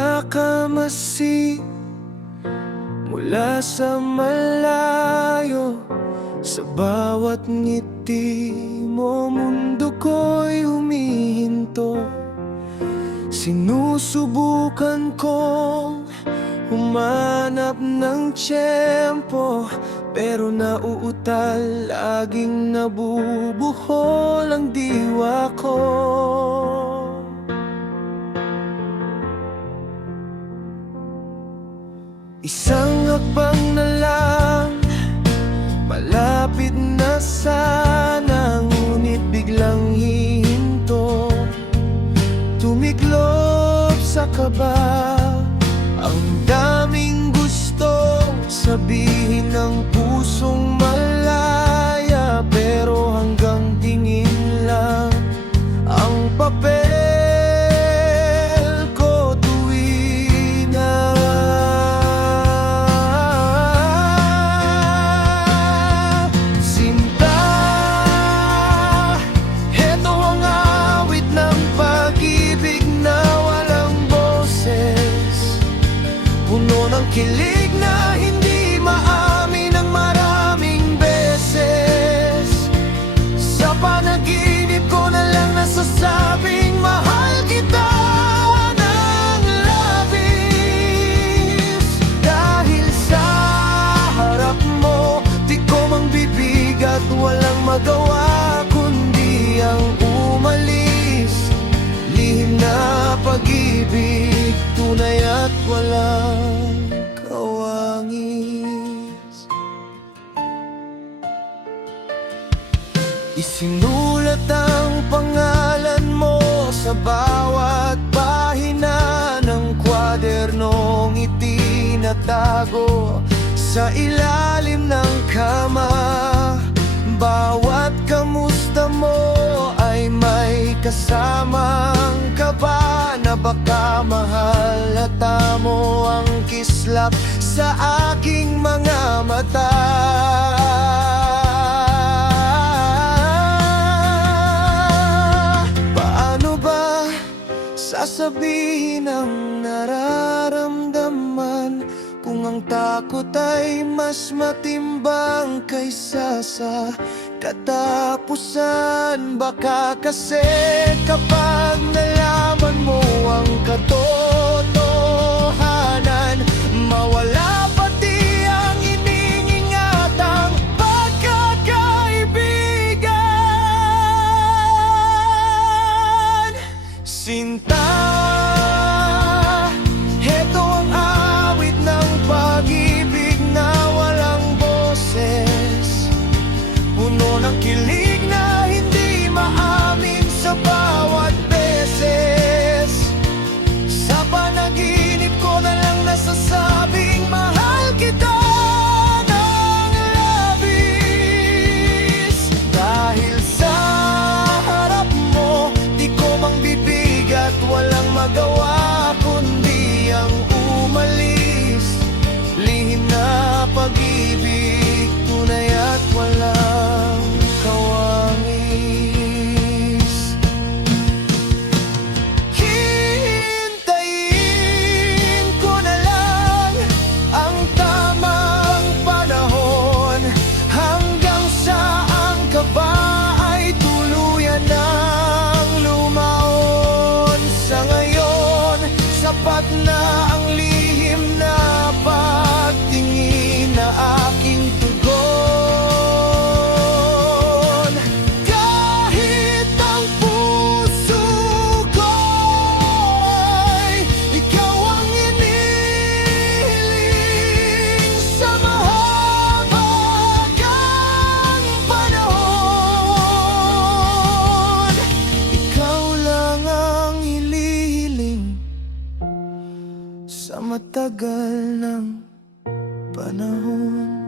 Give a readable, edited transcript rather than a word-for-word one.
nagmakamasi mula sa malayo. Sa bawat ngiti mo, mundo ko'y humihinto. Sinusubukan kong humanap ng tiyempo, pero nauutal, laging nabubuhol ang diwa ko. Isang hakbang na lang, malapit na sana, ngunit biglang hihinto. Tumiklop sa kaba, ang daming gusto sabihin ng pusong malaya, pero hanggang tingin lang ang papel ko tuwing na sinta. Heto ang awit ng pag-ibig na walang boses, puno ng kilig na hindi maamin ng maraming beses. Sa panaginip ko na lang nasasabing mahal kita ng labis. Dahil sa harap mo, di ko mang bibig at walang magawa kundi ang umalis. Lihim na pag-ibig, tunay at walang kawangis. Isinulat ang pangalan mo sa bawat pahina ng kwadernong itinatago sa ilalim ng kama. Bawat kamusta mo ay may kasamang kaba, na baka mahalata mo ang kislap sa aking mga mata. Paano ba sasabihin ang nararamdaman kung ang takot ay mas matimbang kaysa sa katapusan? Baka kasi kapag nalaman mo ang katotohanan, mawala pati ang iniingatang pagkakaibigan. Sinta, heto ang awit ng pag-ibig na walang boses, puno ng kilig na hindi maamin sa bawat beses. Sa panaginip ko na lang nasasabing mahal kita ng labis. Dahil sa harap mo, di ko mang bibig at walang magawa kundi ang umalis. Lihim na pag-ibig, tunay at walang kawangis. Hintayin ko na lang ang tamang panahon, hanggang sa ang kaba ay tuluyan ng lumaon. Sa ngayon, sapat na ang lihim na pagtingin na aking tugon. Kahit ang puso ko'y ikaw ang inihiling, sa mahabagang panahon, ikaw lang ang hinihiling. Sa matagal ng panahon.